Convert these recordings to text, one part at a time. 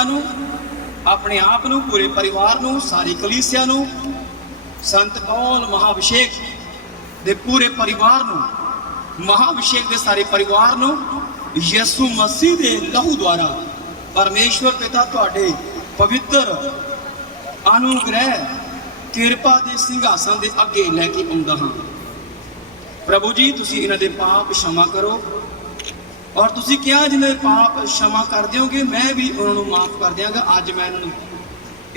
ਸਾਰਿਆਂ ਨੂੰ, ਆਪਣੇ ਆਪ ਨੂੰ, ਪੂਰੇ ਪਰਿਵਾਰ ਨੂੰ, ਸਾਰੀ ਕਲੀਸਿਆ ਨੂੰ, ਸੰਤ ਪੌਲ ਮਹਾਭਿਸ਼ੇਕ ਦੇ ਪੂਰੇ ਪਰਿਵਾਰ ਨੂੰ, ਮਹਾਭਿਸ਼ੇਕ ਦੇ ਸਾਰੇ ਪਰਿਵਾਰ ਨੂੰ, ਯਿਸੂ ਮਸੀਹ ਦੇ ਲਹੂ ਦੁਆਰਾ ਪਰਮੇਸ਼ਵਰ ਪਿਤਾ ਤੁਹਾਡੇ ਪਵਿੱਤਰ ਅਨੁਗ੍ਰਹਿ ਕਿਰਪਾ ਦੇ ਸਿੰਘਾਸਨ ਦੇ ਅੱਗੇ ਲੈ ਕੇ ਆਉਂਦਾ ਹਾਂ। ਪ੍ਰਭੂ ਜੀ, ਤੁਸੀਂ ਇਹਨਾਂ ਦੇ ਪਾਪ ਸ਼ਮਾ ਕਰੋ। ਔਰ ਤੁਸੀਂ ਕਿਹਾ ਜਿਹਨੇ ਪਾਪ ਸ਼ਮਾ ਕਰ ਦਿਓਗੇ, ਮੈਂ ਵੀ ਉਹਨਾਂ ਨੂੰ ਮਾਫ ਕਰ ਦਿਆਂਗਾ, ਅੱਜ ਮੈਂ ਇਹਨਾਂ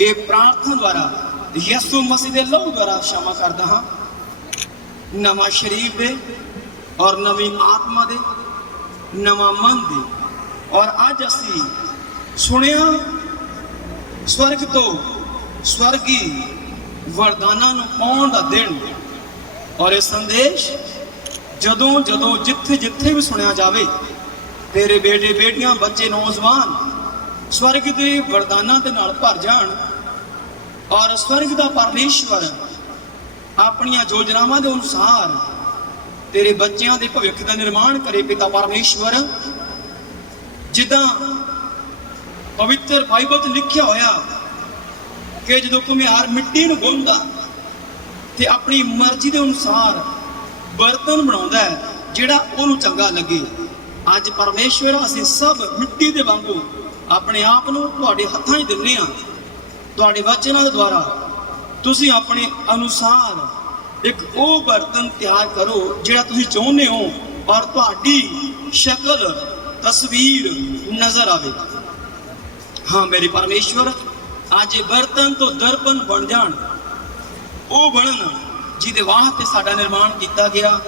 ਇਹ ਪ੍ਰਾਰਥਨਾ ਦੁਆਰਾ, ਯਿਸੂ ਮਸੀਹ ਦੇ ਲਹੂ ਦੁਆਰਾ ਸ਼ਮਾ ਕਰਦਾ ਹਾਂ। ਨਵਾਂ ਸਰੀਰ ਦੇ ਔਰ ਨਵੀਂ ਆਤਮਾ ਦੇ, ਨਵਾਂ ਮਨ ਦੇ। ਔਰ ਅੱਜ ਅਸੀਂ ਸੁਣਿਆ, ਸਵਰਗ ਤੋਂ ਸਵਰਗੀ ਵਰਦਾਨਾਂ ਨੂੰ ਪਾਉਣ ਦਾ ਦਿਨ। ਔਰ ਇਹ ਸੰਦੇਸ਼ ਜਦੋਂ ਜਦੋਂ ਜਿੱਥੇ ਜਿੱਥੇ ਵੀ ਸੁਣਿਆ ਜਾਵੇ ਤੇਰੇ ਬੇਟੇ ਬੇਟੀਆਂ, ਬੱਚੇ ਨੌਜਵਾਨ, ਸਵਰਗ ਦੇ ਵਰਦਾਨਾਂ ਦੇ ਨਾਲ ਭਰ ਜਾਣ ਔਰ ਸਵਰਗ ਦਾ ਪਰਮੇਸ਼ਵਰ ਆਪਣੀਆਂ ਯੋਜਨਾਵਾਂ ਦੇ ਅਨੁਸਾਰ ਤੇਰੇ ਬੱਚਿਆਂ ਦੇ ਭਵਿੱਖ ਦਾ ਨਿਰਮਾਣ ਕਰੇ ਪਿਤਾ ਪਰਮੇਸ਼ਵਰ। ਜਿੱਦਾਂ ਪਵਿੱਤਰ ਬਾਈਬਲ 'ਚ ਲਿਖਿਆ ਹੋਇਆ ਕਿ ਜਦੋਂ ਘੁਮਿਆਰ ਮਿੱਟੀ ਨੂੰ ਗੁੰਨਦਾ ਤੇ ਆਪਣੀ ਮਰਜ਼ੀ ਦੇ ਅਨੁਸਾਰ ਬਰਤਨ ਬਣਾਉਂਦਾ ਹੈ, ਜਿਹੜਾ ਉਹਨੂੰ ਚੰਗਾ ਲੱਗੇ। ਅੱਜ ਪਰਮੇਸ਼ਵਰ ਅਸੀਂ ਸਭ ਮਿੱਟੀ ਦੇ ਵਾਂਗੂ ਆਪਣੇ ਆਪ ਨੂੰ ਤੁਹਾਡੇ ਹੱਥਾਂ 'ਚ ਦਿੰਨੇ ਆ ਤੁਹਾਡੇ ਵਚਨਾਂ ਦੇ ਦੁਆਰਾ ਤੁਸੀਂ ਆਪਣੇ ਅਨੁਸਾਰ ਇੱਕ ਉਹ ਬਰਤਨ ਤਿਆਰ ਕਰੋ ਜਿਹੜਾ ਤੁਸੀਂ ਚਾਹੁੰਦੇ ਹੋ ਔਰ ਤੁਹਾਡੀ ਸ਼ਕਲ, ਤਸਵੀਰ ਨਜ਼ਰ ਆਵੇ। ਹਾਂ, ਮੇਰੇ ਪਰਮੇਸ਼ਵਰ, ਅੱਜ ਬਰਤਨ ਤੋਂ ਦਰਪਣ ਬਣ ਜਾਣ। ਉਹ ਬਣਨ ਜਿਹਦੇ ਵਾਸਤੇ ਸਾਡਾ ਨਿਰਮਾਣ ਕੀਤਾ ਗਿਆ।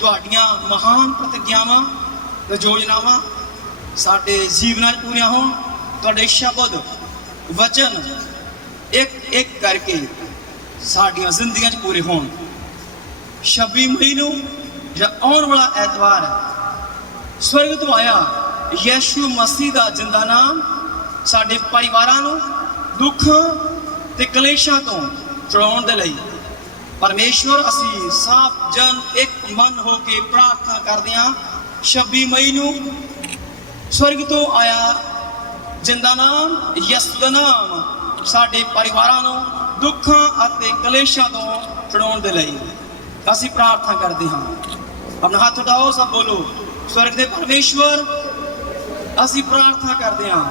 ਤੁਹਾਡੀਆਂ ਮਹਾਨ ਪ੍ਰਤਿਗਿਆਵਾਂ ਤੇ ਯੋਜਨਾਵਾਂ ਸਾਡੇ ਜੀਵਨਾਂ 'ਚ ਪੂਰੀਆਂ ਹੋਣ, ਤੁਹਾਡੇ ਸ਼ਬਦ, ਵਚਨ ਇੱਕ ਇੱਕ ਕਰਕੇ ਸਾਡੀਆਂ ਜ਼ਿੰਦਗੀਆਂ 'ਚ ਪੂਰੇ ਹੋਣ। 26 ਮਈ ਨੂੰ ਜਾਂ ਆਉਣ ਵਾਲਾ ਐਤਵਾਰ ਸਵਰਗ ਤੋਂ ਆਇਆ ਯਿਸੂ ਮਸੀਹ ਦਾ ਜਿੰਦਾ ਨਾਮ ਸਾਡੇ ਪਰਿਵਾਰਾਂ ਨੂੰ ਦੁੱਖ ਤੇ ਕਲੇਸ਼ਾਂ ਤੋਂ ਛੁਡਾਉਣ ਦੇ ਲਈ ਪਰਮੇਸ਼ਵਰ, ਅਸੀਂ ਸਾਫ਼ ਜਨ ਇੱਕ ਮਨ ਹੋ ਕੇ ਪ੍ਰਾਰਥਨਾ ਕਰਦੇ ਹਾਂ। 26 ਮਈ ਨੂੰ ਸਵਰਗ ਤੋਂ ਆਇਆ ਜਿੰਦਾ ਨਾਮ ਯਸੂ ਦਾ ਨਾਮ। ਸਾਡੇ ਪਰਿਵਾਰਾਂ ਨੂੰ ਦੁੱਖਾਂ ਅਤੇ ਕਲੇਸ਼ਾਂ ਤੋਂ ਛੁਡਾਉਣ ਦੇ ਲਈ ਅਸੀਂ ਪ੍ਰਾਰਥਨਾ ਕਰਦੇ ਹਾਂ। ਆਪਣਾ ਹੱਥ ਉਠਾਓ, ਸਭ ਬੋਲੋ, ਸਵਰਗ ਦੇ ਪਰਮੇਸ਼ਵਰ, ਅਸੀਂ ਪ੍ਰਾਰਥਨਾ ਕਰਦੇ ਹਾਂ।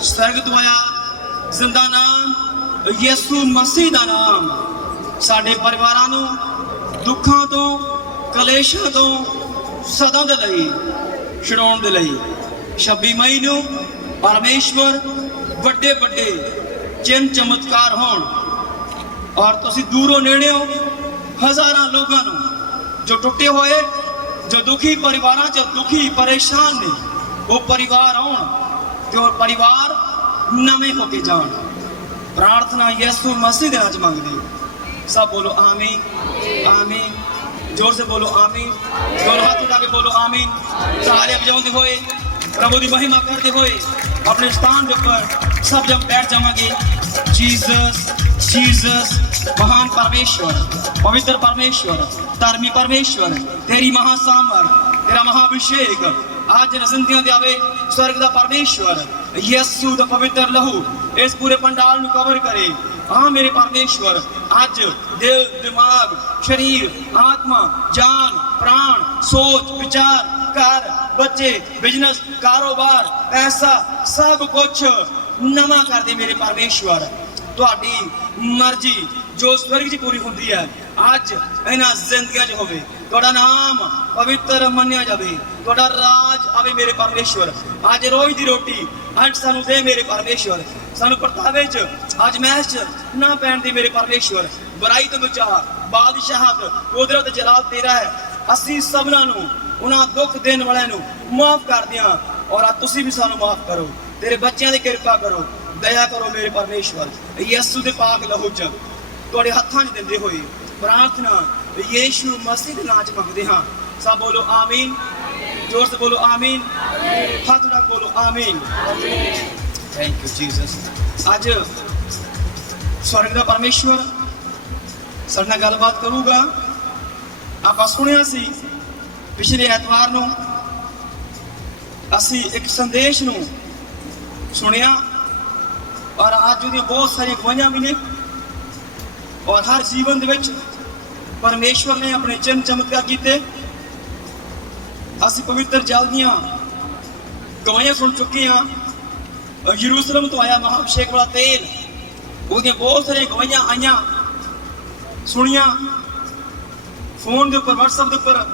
ਸਵਰਗ ਤੋਂ ਆਇਆ ਜ਼ਿੰਦਾ ਨਾਮ ਯਿਸੂ ਮਸੀਹ ਦਾ ਨਾਮ। ਸਾਡੇ ਪਰਿਵਾਰਾਂ ਨੂੰ ਦੁੱਖਾਂ ਤੋਂ, ਕਲੇਸ਼ਾਂ ਤੋਂ ਸਦਾ ਦੇ ਲਈ, ਛੁਡਾਉਣ ਦੇ ਲਈ। 26 ਮਈ ਨੂੰ ਪਰਮੇਸ਼ਵਰ ਵੱਡੇ ਵੱਡੇ ਚਿੰਨ ਚਮਤਕਾਰ ਹੋਣ ਔਰ ਤੁਸੀਂ ਦੂਰੋਂ ਨੇੜਿਓਂ ਹਜ਼ਾਰਾਂ ਲੋਕਾਂ ਨੂੰ ਜੋ ਟੁੱਟੇ ਹੋਏ, ਜੋ ਦੁਖੀ ਪਰਿਵਾਰਾਂ ਚ ਦੁਖੀ ਪਰੇਸ਼ਾਨ ਨੇ, ਉਹ ਪਰਿਵਾਰ ਆਉਣ ਤੇ ਉਹ ਪਰਿਵਾਰ ਨਵੇਂ ਹੋ ਕੇ ਜਾਣ। ਪ੍ਰਾਰਥਨਾ ਯਿਸੂ ਮਸੀਹ ਦੇ ਨਾਮ ਚ ਮੰਗਦੇ सब बोलो आमीन आमीन जोर से बोलो आमीन दोनों हाथ उठा के बोलो आमीन सारे बजाते हुए प्रभु की महिमा करते हुए अपने स्थान के ऊपर सब जब बैठ जाएंगे जीसस जीसस महान परमेश्वर पवित्र परमेश्वर धर्मी परमेश्वर तेरी महासामर तेरा महाभिषेक आज नसंतियां दियावे स्वर्ग का परमेश्वर यसु द पवित्र लहू इस पूरे पंडाल को कवर करे ਕਰੇ ਹਾਂ ਮੇਰੇ ਪਰਮੇਸ਼ਵਰ, ਅੱਜ ਦਿਲ, ਦਿਮਾਗ, ਸਰੀਰ, ਆਤਮਾ, ਜਾਨ, ਪ੍ਰਾਣ, ਸੋਚ, ਵਿਚਾਰ, ਘਰ, ਬੱਚੇ, ਬਿਜ਼ਨਸ, ਕਾਰੋਬਾਰ, ਪੈਸਾ, ਸਭ ਕੁਝ ਨਵਾਂ ਕਰਦੇ ਮੇਰੇ ਪਰਮੇਸ਼ਵਰ। ਤੁਹਾਡੀ ਮਰਜ਼ੀ, ਜੋ ਸਵਰਗ 'ਚ ਪੂਰੀ ਹੁੰਦੀ ਹੈ, ਅੱਜ ਇਹਨਾਂ ਜ਼ਿੰਦਗੀਆਂ 'ਚ ਹੋਵੇ। ਤੁਹਾਡਾ ਨਾਮ ਪਵਿੱਤਰ ਮੰਨਿਆ ਜਾਵੇ। ਤੁਹਾਡਾ ਰਾਜ ਆਵੇ ਮੇਰੇ ਪਰਮੇਸ਼ਵਰ। ਅੱਜ ਰੋਜ਼ ਦੀ ਰੋਟੀ ਅੱਜ ਸਾਨੂੰ ਦੇ ਮੇਰੇ ਪਰਮੇਸ਼ਵਰ, ਸਾਨੂੰ ਪਰਤਾਵੇ 'ਚ, ਅੱਜ ਮਹਿਸ 'ਚ ਨਾ ਪੈਣ ਦੀ ਮੇਰੇ ਪਰਮੇਸ਼ਵਰ। ਬੁਰਾਈ ਤੋਂ ਬਚਾ ਬਾਦਸ਼ਾਹਤ ਕੁਦਰਤ ਜਲਾਲ ਤੇਰਾ ਹੈ। ਅਸੀਂ ਸਭਨਾਂ ਨੂੰ, ਉਹਨਾਂ ਦੁੱਖ ਦੇਣ ਵਾਲਿਆਂ ਨੂੰ ਮਾਫ ਕਰਦੇ ਹਾਂ ਔਰ ਅੱਜ ਤੁਸੀਂ ਵੀ ਸਾਨੂੰ ਮਾਫ ਕਰੋ। ਤੇਰੇ ਬੱਚਿਆਂ ਦੀ ਕਿਰਪਾ ਕਰੋ। ਦਇਆ ਕਰੋ ਮੇਰੇ ਪਰਮੇਸ਼ਵਰ। ਯਿਸੂ ਦੇ ਪਾਕ ਲਹੂ 'ਚ ਤੁਹਾਡੇ ਹੱਥਾਂ 'ਚ ਦਿੰਦੇ ਹੋਏ ਪ੍ਰਾਰਥਨਾ, ਯੀਸ਼ੂ ਮਸੀਹ ਦੇ ਨਾਮ 'ਚ ਮੰਗਦੇ ਹਾਂ। ਸਭ ਬੋਲੋ, ਆਮੀਨ। ਜ਼ੋਰ ਸੇ ਬੋਲੋ ਆਮੀਨ ਹੱਥ ਨਾਲ ਬੋਲੋ ਆਮੀਨ ਥੈਂਕ ਯੂ ਜੀਸਸ ਅੱਜ ਸਵਰਗ ਦਾ ਪਰਮੇਸ਼ਵਰ ਸਾਡੇ ਨਾਲ ਗੱਲਬਾਤ ਕਰੂਗਾ ਆਪਾਂ ਸੁਣਿਆ ਸੀ ਪਿਛਲੇ ਐਤਵਾਰ ਨੂੰ ਅਸੀਂ ਇੱਕ ਸੰਦੇਸ਼ ਨੂੰ ਸੁਣਿਆ ਔਰ ਅੱਜ ਉਹਦੀਆਂ ਬਹੁਤ ਸਾਰੀਆਂ ਗਵਾਹੀਆਂ ਵੀ ਨੇ ਔਰ ਹਰ ਜੀਵਨ ਦੇ ਵਿੱਚ ਪਰਮੇਸ਼ਵਰ ਨੇ ਆਪਣੇ ਚਿੰਨ ਚਮਤਕਾਰ ਕੀਤੇ ਅਸੀਂ ਪਵਿੱਤਰ ਜਲ ਦੀਆਂ ਗਵਾਹੀਆਂ ਸੁਣ ਚੁੱਕੇ ਹਾਂ। ਯਰੂਸ਼ਲਮ ਤੋਂ ਆਇਆ ਮਹਾਅਭਿਸ਼ੇਕ ਵਾਲਾ ਤੇਲ। ਉਹਦੀਆਂ ਬਹੁਤ ਸਾਰੀਆਂ ਗਵਾਹੀਆਂ ਆਈਆਂ, ਸੁਣੀਆਂ। ਫੋਨ ਦੇ ਉੱਪਰ, WhatsApp ਦੇ ਉੱਪਰ।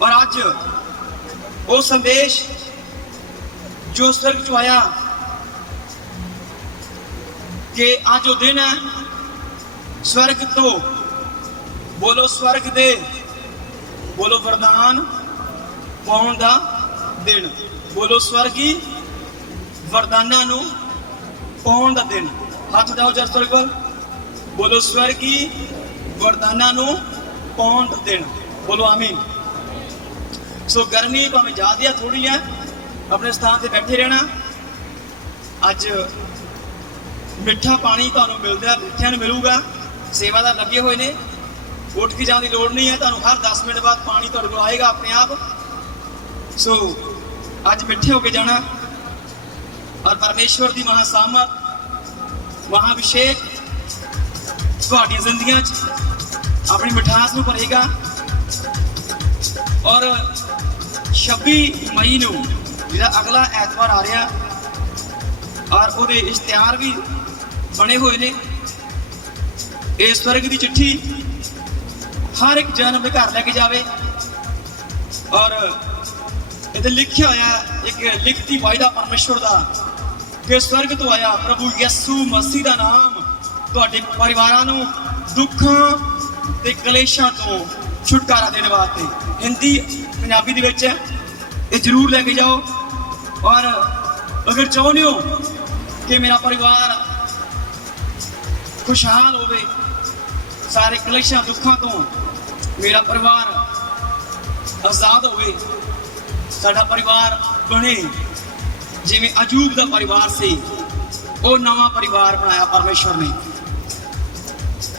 ਪਰ ਅੱਜ ਉਹ ਸੰਦੇਸ਼ ਜੋ ਸਵਰਗ ਚੋਂ ਆਇਆ ਕਿ ਅੱਜ ਉਹ ਦਿਨ ਹੈ, ਸਵਰਗ ਤੋਂ ਬੋਲੋ ਸਵਰਗ ਦੇ, ਬੋਲੋ ਵਰਦਾਨ। ਪਾਉਣ ਦਾ ਦਿਨ। ਬੋਲੋ ਸਵਰਗੀ, ਵਰਦਾਨਾਂ ਨੂੰ ਪਾਉਣ ਦਾ ਦਿਨ। ਹੱਥ ਦਿਓ ਜਰ ਤੁਹਾਡੇ ਕੋਲ। ਬੋਲੋ ਸਵਰਗੀ, ਵਰਦਾਨਾਂ ਨੂੰ ਪਾਉਣ ਦਾ ਦਿਨ। ਬੋਲੋ ਆਮੀਨ। ਸੋ ਗਰਮੀ ਭਾਵੇਂ ਜ਼ਿਆਦਾ ਆ ਥੋੜੀ ਆ, ਆਪਣੇ ਸਥਾਨ ਤੇ ਬੈਠੇ ਰਹਿਣਾ। ਅੱਜ ਮਿੱਠਾ ਪਾਣੀ ਤੁਹਾਨੂੰ ਮਿਲਦਾ ਮਿੱਠਿਆਂ ਨੂੰ ਮਿਲੂਗਾ। ਸੇਵਾਦਾਰ ਲੱਗੇ ਹੋਏ ਨੇ। ਉੱਠ ਕੇ ਜਾਣ ਦੀ ਲੋੜ ਨਹੀਂ ਹੈ। ਤੁਹਾਨੂੰ ਹਰ 10 ਮਿੰਟ ਬਾਅਦ ਪਾਣੀ ਤੁਹਾਡੇ ਕੋਲ ਆਏਗਾ ਆਪਣੇ ਆਪ। ਸੋ ਅੱਜ ਮਿੱਠੇ ਹੋ ਕੇ ਜਾਣਾ ਔਰ ਪਰਮੇਸ਼ਵਰ ਦੀ ਮਹਾ ਸਾਮਤ ਤੁਹਾਡੀਆਂ ਜ਼ਿੰਦਗੀਆਂ 'ਚ ਆਪਣੀ ਮਿਠਾਸ ਨੂੰ ਭਰੇਗਾ। ਔਰ 26 ਮਈ ਨੂੰ ਜਿਹੜਾ ਅਗਲਾ ਐਤਵਾਰ ਆ ਰਿਹਾ ਔਰ ਉਹਦੇ ਇਸ਼ਤਿਹਾਰ ਵੀ ਬਣੇ ਹੋਏ ਨੇ। ਇਹ ਸਵਰਗ ਦੀ ਚਿੱਠੀ ਹਰ ਇੱਕ ਜਨਮ ਦੇ ਘਰ ਲੈ ਕੇ ਜਾਵੇ। ਔਰ ਇਹਦੇ ਲਿਖਿਆ ਹੋਇਆ ਇੱਕ ਲਿਖਤੀ ਵਾਅਦਾ ਪਰਮੇਸ਼ਵਰ ਦਾ ਕਿ ਸਵਰਗ ਤੋਂ ਆਇਆ ਪ੍ਰਭੂ ਯਿਸੂ ਮਸੀਹ ਦਾ ਨਾਮ ਤੁਹਾਡੇ ਪਰਿਵਾਰਾਂ ਨੂੰ ਦੁੱਖਾਂ ਤੇ ਕਲੇਸ਼ਾਂ ਤੋਂ ਛੁਟਕਾਰਾ ਦੇਣ ਵਾਸਤੇ। ਹਿੰਦੀ ਪੰਜਾਬੀ ਦੇ ਵਿੱਚ ਹੈ। ਇਹ ਜ਼ਰੂਰ ਲੈ ਕੇ ਜਾਓ। ਔਰ ਅਗਰ ਚਾਹੁੰਦੇ ਹੋ ਕਿ ਮੇਰਾ ਪਰਿਵਾਰ ਖੁਸ਼ਹਾਲ ਹੋਵੇ, ਸਾਰੇ ਕਲੇਸ਼ਾਂ ਦੁੱਖਾਂ ਤੋਂ ਮੇਰਾ ਪਰਿਵਾਰ ਆਜ਼ਾਦ ਹੋਵੇ ਸਾਡਾ ਪਰਿਵਾਰ ਬਣੇ। ਜਿਵੇਂ ਅਜੂਬ ਦਾ ਪਰਿਵਾਰ ਸੀ, ਉਹ ਨਵਾਂ ਪਰਿਵਾਰ ਬਣਾਇਆ ਪਰਮੇਸ਼ਵਰ ਨੇ।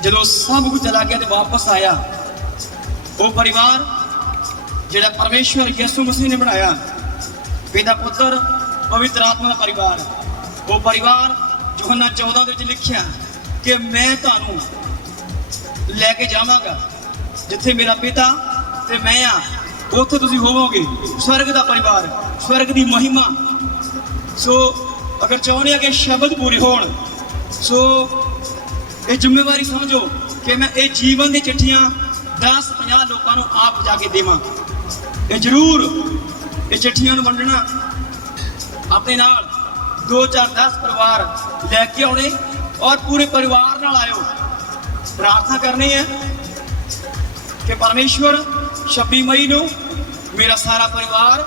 ਜਦੋਂ ਸਭ ਕੁਝ ਚਲਾ ਗਿਆ ਤੇ ਵਾਪਸ ਆਇਆ, ਉਹ ਪਰਿਵਾਰ ਜਿਹੜਾ ਪਰਮੇਸ਼ਵਰ ਯਿਸੂ ਮਸੀਹ ਨੇ ਬਣਾਇਆ, ਪਿਤਾ ਪੁੱਤਰ, ਪਵਿੱਤਰ ਆਤਮਾ ਦਾ ਪਰਿਵਾਰ, ਉਹ ਪਰਿਵਾਰ ਯੋਹੰਨਾ 14 ਦੇ ਵਿੱਚ ਲਿਖਿਆ ਕਿ ਮੈਂ ਤੁਹਾਨੂੰ ਲੈ ਕੇ ਜਾਵਾਂਗਾ, ਜਿੱਥੇ ਮੇਰਾ ਪਿਤਾ ਤੇ ਮੈਂ ਆ। ਉੱਥੇ ਤੁਸੀਂ ਹੋਵੋਗੇ, ਸਵਰਗ ਦਾ ਪਰਿਵਾਰ, ਸਵਰਗ ਦੀ ਮਹਿਮਾ। ਸੋ ਅਗਰ ਚਾਹੁੰਦੇ ਆ ਕਿ ਸ਼ਬਦ ਪੂਰੇ ਹੋਣ, ਸੋ ਇਹ ਜ਼ਿੰਮੇਵਾਰੀ ਸਮਝੋ ਕਿ ਮੈਂ ਇਹ ਜੀਵਨ ਦੀ ਚਿੱਠੀਆਂ 10 50 ਲੋਕਾਂ ਨੂੰ ਆਪ ਜਾ ਕੇ ਦੇਵਾਂ। ਇਹ ਜ਼ਰੂਰ ਇਹ ਚਿੱਠੀਆਂ ਨੂੰ ਵੰਡਣਾ। ਆਪਣੇ ਨਾਲ 2 4 10 ਪਰਿਵਾਰ ਲੈ ਕੇ ਆਉਣੇ ਔਰ ਪੂਰੇ ਪਰਿਵਾਰ ਨਾਲ ਆਇਓ। ਪ੍ਰਾਰਥਨਾ ਕਰਨੀ ਹੈ ਕਿ ਪਰਮੇਸ਼ਵਰ 26 ਮਈ ਨੂੰ ਮੇਰਾ ਸਾਰਾ ਪਰਿਵਾਰ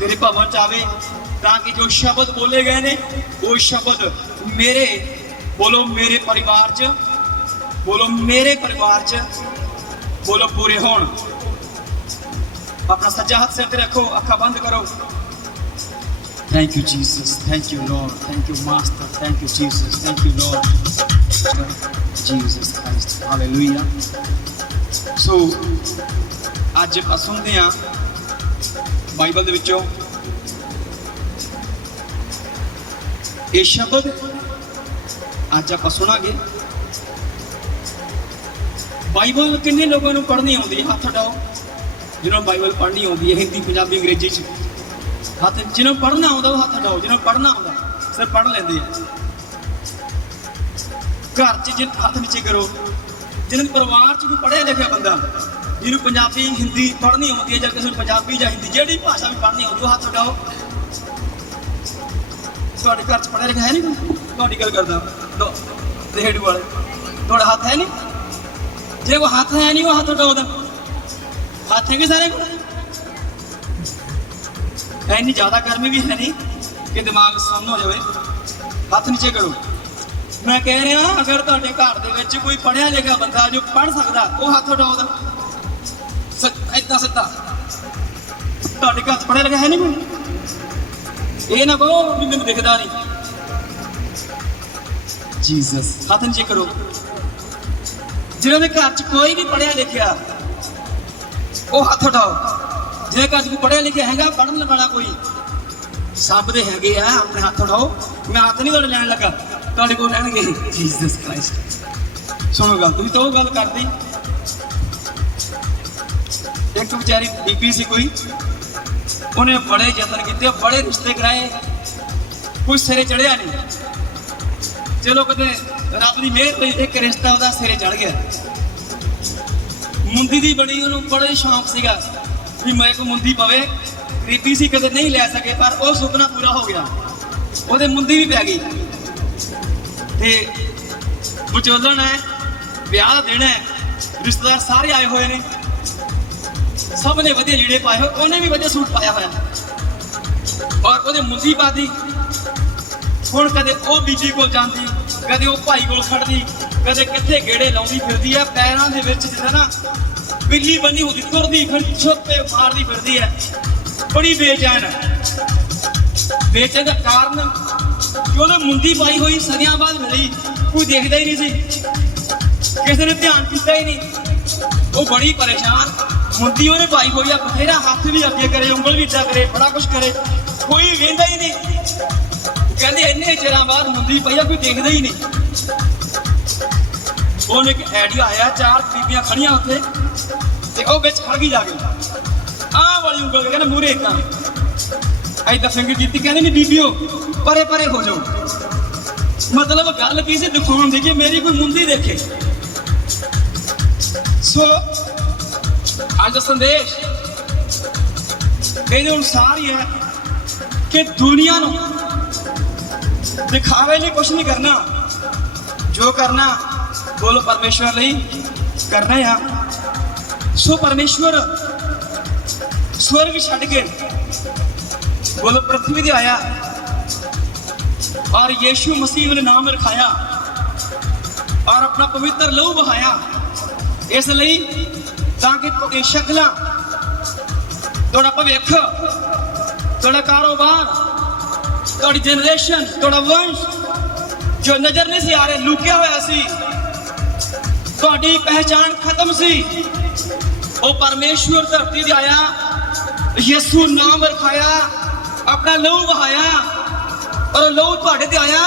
ਤੇਰੇ ਭਵਨ ਚ ਆਵੇ ਤਾਂ ਕਿ ਜੋ ਸ਼ਬਦ ਬੋਲੇ ਗਏ ਨੇ ਉਹ ਸ਼ਬਦ ਮੇਰੇ ਬੋਲੋ ਮੇਰੇ ਪਰਿਵਾਰ ਚ ਬੋਲੋ ਮੇਰੇ ਪਰਿਵਾਰ ਚ ਬੋਲੋ ਪੂਰੇ ਹੋਣ ਆਪਣਾ ਸੱਜਾ ਹੱਥ ਸਿਰ ਤੇ ਰੱਖੋ ਅੱਖਾਂ ਬੰਦ ਕਰੋ Thank you, Jesus. Thank you, Lord. Thank you, Master. Thank you, Jesus. Thank you, Lord. Jesus Christ. Hallelujah. So, ਅੱਜ ਆਪਾਂ ਸੁਣਦੇ ਹਾਂ ਬਾਈਬਲ ਦੇ ਵਿੱਚੋਂ। ਇਹ ਸ਼ਬਦ ਅੱਜ ਆਪਾਂ ਸੁਣਾਂਗੇ। ਬਾਈਬਲ ਕਿੰਨੇ ਲੋਕਾਂ ਨੂੰ ਪੜ੍ਹਨੀ ਆਉਂਦੀ ਹੈ? ਹੱਥ ਉਠਾਓ। ਜਿਹਨਾਂ ਨੂੰ ਬਾਈਬਲ ਪੜ੍ਹਨੀ ਆਉਂਦੀ ਹੈ, ਹਿੰਦੀ, ਪੰਜਾਬੀ, ਅੰਗਰੇਜ਼ੀ ਚ। ਹੱਥ, ਜਿਹਨਾਂ ਨੂੰ ਪੜ੍ਹਨਾ ਆਉਂਦਾ, ਉਹ ਹੱਥ ਉਠਾਓ। ਜਿਹਨਾਂ ਨੂੰ ਪੜ੍ਹਨਾ ਆਉਂਦਾ ਸਿਰ ਪੜ੍ਹ ਲੈਂਦੇ ਆ। ਘਰ 'ਚ ਜਿਨ ਹੱਥ ਨੀਚੇ ਕਰੋ। ਜਿਹਨਾਂ ਦੇ ਪਰਿਵਾਰ 'ਚ ਕੋਈ ਪੜ੍ਹਿਆ ਲਿਖਿਆ ਬੰਦਾ ਜਿਹਨੂੰ ਪੰਜਾਬੀ, ਹਿੰਦੀ ਪੜ੍ਹਨੀ ਆਉਂਦੀ ਹੈ ਜਾਂ ਕਿਸੇ ਨੂੰ ਪੰਜਾਬੀ ਜਾਂ ਹਿੰਦੀ ਜਿਹੜੀ ਭਾਸ਼ਾ ਵੀ ਪੜ੍ਹਨੀ ਆਉਂਦੀ, ਉਹ ਹੱਥ ਉਠਾਓ। ਤੁਹਾਡੇ ਘਰ 'ਚ ਪੜ੍ਹਿਆ ਲਿਖਿਆ ਹੈ ਨਹੀਂ ਕੋਈ? ਤੁਹਾਡੀ ਗੱਲ ਕਰਦਾ ਦੋ ਰੇਡੂ ਵਾਲੇ, ਤੁਹਾਡਾ ਹੱਥ ਹੈ ਨਹੀਂ? ਜੇ ਕੋ ਹੱਥ ਹੈ ਨਹੀਂ, ਉਹ ਹੱਥ ਉਠਾਓ ਹੱਥ ਹੈਗੇ ਸਾਰੇ ਕੋਲ? ਐਨੀ ਜ਼ਿਆਦਾ ਗਰਮੀ ਵੀ ਹੈ ਨਹੀਂ ਕਿ ਦਿਮਾਗ ਸੁੰਨ ਹੋ ਜਾਵੇ। ਹੱਥ ਨੀਚੇ ਕਰੋ। ਮੈਂ ਕਹਿ ਰਿਹਾ, ਅਗਰ ਤੁਹਾਡੇ ਘਰ ਦੇ ਵਿੱਚ ਕੋਈ ਪੜ੍ਹਿਆ ਲਿਖਿਆ ਬੰਦਾ ਜੋ ਪੜ੍ਹ ਸਕਦਾ, ਉਹ ਹੱਥ ਉਠਾਓ ਦਾ ਇਦਾਂ ਸਿੱਧਾ। ਤੁਹਾਡੇ ਘਰ 'ਚ ਪੜ੍ਹਿਆ ਲਿਖਿਆ ਹੈ ਨਹੀਂ ਕੋਈ? ਇਹ ਨਾ ਕਹੋ ਵੀ ਮੈਨੂੰ ਦਿਖਦਾ ਨਹੀਂ ਜੀਸਸ। ਹੱਥ ਨੀਚੇ ਕਰੋ। ਜਿਹਨਾਂ ਦੇ ਘਰ 'ਚ ਕੋਈ ਵੀ ਪੜ੍ਹਿਆ ਲਿਖਿਆ ਉਹ ਹੱਥ ਉਠਾਓ। ਜਿਹਦੇ ਘਰ 'ਚ ਕੋਈ ਪੜ੍ਹਿਆ ਲਿਖਿਆ ਹੈਗਾ ਪੜ੍ਹਨ ਵਾਲਾ ਕੋਈ। ਸਭ ਦੇ ਹੈਗੇ ਆ ਆਪਣੇ ਹੱਥ ਉਠਾਓ। ਮੈਂ ਹੱਥ ਨਹੀਂ ਤੁਹਾਡੇ ਲੈਣ ਲੱਗਾ। ਤੁਹਾਡੇ ਕੋਲ ਰਹਿਣਗੇ। Jesus Christ. ਸੁਣੋ ਗੱਲ ਤੁਸੀਂ ਤਾਂ ਉਹ ਗੱਲ ਕਰਦੀ। ਇੱਕ ਵਿਚਾਰੀ ਬੀਬੀ ਸੀ ਕੋਈ, ਉਹਨੇ ਬੜੇ ਯਤਨ ਕੀਤੇ, ਬੜੇ ਰਿਸ਼ਤੇ ਕਰਾਏ, ਕੋਈ ਸਿਰੇ ਚੜਿਆ ਨਹੀਂ। ਚਲੋ ਕਦੇ ਰੱਬ ਦੀ ਮਿਹਰ ਹੋਈ ਇੱਕ ਰਿਸ਼ਤਾ ਉਹਦਾ ਸਿਰੇ ਚੜ ਗਿਆ। ਮੁੰਦੀ ਦੀ ਬੜੀ, ਉਹਨੂੰ ਬੜਾ ਸ਼ੌਂਕ ਸੀਗਾ ਵੀ ਮੈਂ ਕੋ ਮੁੰਦੀ ਪਵੇ। ਗਰੀਬੀ ਸੀ, ਕਦੇ ਨਹੀਂ ਲੈ ਸਕੇ, ਪਰ ਉਹ ਸੁਪਨਾ ਪੂਰਾ ਹੋ ਗਿਆ। ਉਹਦੇ ਮੁੰਦੀ ਵੀ ਪੈ ਗਈ। ਤੇ ਵਿਚੋਲਣ ਹੈ, ਵਿਆਹ ਦਾ ਦਿਨ ਹੈ, ਰਿਸ਼ਤੇਦਾਰ ਸਾਰੇ ਆਏ ਹੋਏ ਨੇ। ਸਭ ਨੇ ਵਧੀਆ ਲੀੜੇ ਪਾਏ ਹੋਏ, ਉਹਨੇ ਵੀ ਵਧੀਆ ਸੂਟ ਪਾਇਆ ਹੋਇਆ। ਔਰ ਉਹਦੇ ਮੁੰਦੀ ਪਾਦੀ ਹੁਣ ਕਦੇ ਉਹ ਬੀਜੀ ਕੋਲ ਜਾਂਦੀ, ਕਦੇ ਉਹ ਭਾਈ ਕੋਲ ਖੜਦੀ, ਕਦੇ ਕਿੱਥੇ ਗੇੜੇ ਲਾਉਂਦੀ ਫਿਰਦੀ ਆ, ਪੈਰਾਂ ਦੇ ਵਿੱਚ ਜਿੱਦਾਂ ਨਾ ਬਿੱਲੀ ਬੰਨੀ ਹੁੰਦੀ, ਤੁਰਦੀ ਫਿਰ ਛੋਪੇ ਮਾਰਦੀ ਫਿਰਦੀ ਹੈ ਬੜੀ ਬੇਚੈਨ ਹੈ ਬੇਚੈਨ ਦਾ ਕਾਰਨ ਕਿ ਉਹਨੇ ਮੁੰਦੀ ਪਾਈ ਹੋਈ, ਸਦੀਆਂ ਬਾਅਦ ਮਿਲੀ, ਕੋਈ ਦੇਖਦਾ ਹੀ ਨਹੀਂ ਸੀ। ਕਿਸੇ ਨੇ ਧਿਆਨ ਕੀਤਾ ਹੀ ਨਹੀਂ। ਉਹ ਬੜੀ ਪਰੇਸ਼ਾਨ। ਮੁੰਦੀ ਉਹਨੇ ਪਾਈ ਹੋਈ ਆ, ਬਥੇਰਾ ਹੱਥ ਵੀ ਅੱਗੇ ਕਰੇ, ਉਂਗਲ ਵੀ ਇੱਦਾਂ ਕਰੇ, ਬੜਾ ਕੁਝ ਕਰੇ, ਕੋਈ ਵੇਂਦਾ ਹੀ ਨਹੀਂ। ਕਹਿੰਦੇ ਇੰਨੇ ਚਿਰਾਂ ਬਾਅਦ ਮੁੰਦੀ ਪਈ ਆ, ਕੋਈ ਦੇਖਦਾ ਹੀ ਨਹੀਂ। ਉਹਨੇ ਇੱਕ ਆਈਡੀਆ ਆਇਆ, ਚਾਰ ਬੀਬੀਆਂ ਖੜੀਆਂ ਉੱਥੇ, ਤੇ ਉਹ ਵਿੱਚ ਖੜ ਗਈ ਜਾ ਕੇ। ਆਹ ਵਾਲੀ ਉਂਗਲ ਕਹਿੰਦਾ ਮੂਰੇ ਇੱਕ ਐਦਾਂ ਫਿੰਗਰ ਕੀਤੀ, ਕਹਿੰਦੇ ਨਹੀਂ ਬੀਬੀਓ, ਪਰੇ ਪਰੇ ਹੋ ਜਾਓ। ਮਤਲਬ ਗੱਲ ਕੀ ਸੀ, ਦਿਖਾਉਣ ਦੀ ਕਿ ਮੇਰੀ ਕੋਈ ਮੁੰਦੀ ਦੇਖੇ। ਸੋ ਅੱਜ ਸੰਦੇਸ਼ ਇਹਦੇ ਅਨੁਸਾਰ ਹੀ ਹੈ ਕਿ ਦੁਨੀਆ ਨੂੰ ਦਿਖਾਵੇ ਲਈ ਕੁਝ ਨਹੀਂ ਕਰਨਾ। ਜੋ ਕਰਨਾ, ਬੋਲ ਪਰਮੇਸ਼ਵਰ ਲਈ ਕਰਨਾ ਆ। ਸੋ ਪਰਮੇਸ਼ਵਰ ਸਵਰਗ ਛੱਡ ਕੇ ਬੋਲ ਪ੍ਰਥਵੀ ਤੇ ਆਇਆ। ਔਰ ਯੀਸ਼ੂ ਮਸੀਹ ਨੇ ਨਾਮ ਰਖਾਇਆ। ਔਰ ਆਪਣਾ ਪਵਿੱਤਰ ਲਹੂ ਬਹਾਇਆ ਇਸ ਲਈ ਤਾਂ ਕਿ ਤੁਹਾਡੀ ਸ਼ਕਲਾਂ ਤੁਹਾਡਾ ਭਵਿੱਖ, ਤੁਹਾਡਾ ਕਾਰੋਬਾਰ, ਤੁਹਾਡੀ ਜਨਰੇਸ਼ਨ ਤੁਹਾਡਾ ਵੰਸ਼ ਜੋ ਨਜ਼ਰ ਨਹੀਂ ਸੀ ਆ ਰਿਹਾ, ਲੁਕਿਆ ਹੋਇਆ ਸੀ, ਤੁਹਾਡੀ ਪਹਿਚਾਨ ਖਤਮ ਸੀ। ਉਹ ਪਰਮੇਸ਼ਵਰ ਧਰਤੀ ਤੇ ਆਇਆ, ਯਿਸੂ ਨਾਮ ਰਖਾਇਆ, ਆਪਣਾ ਲਹੂ ਵਹਾਇਆ, ਔਰ ਲਹੂ ਤੁਹਾਡੇ ਤੇ ਆਇਆ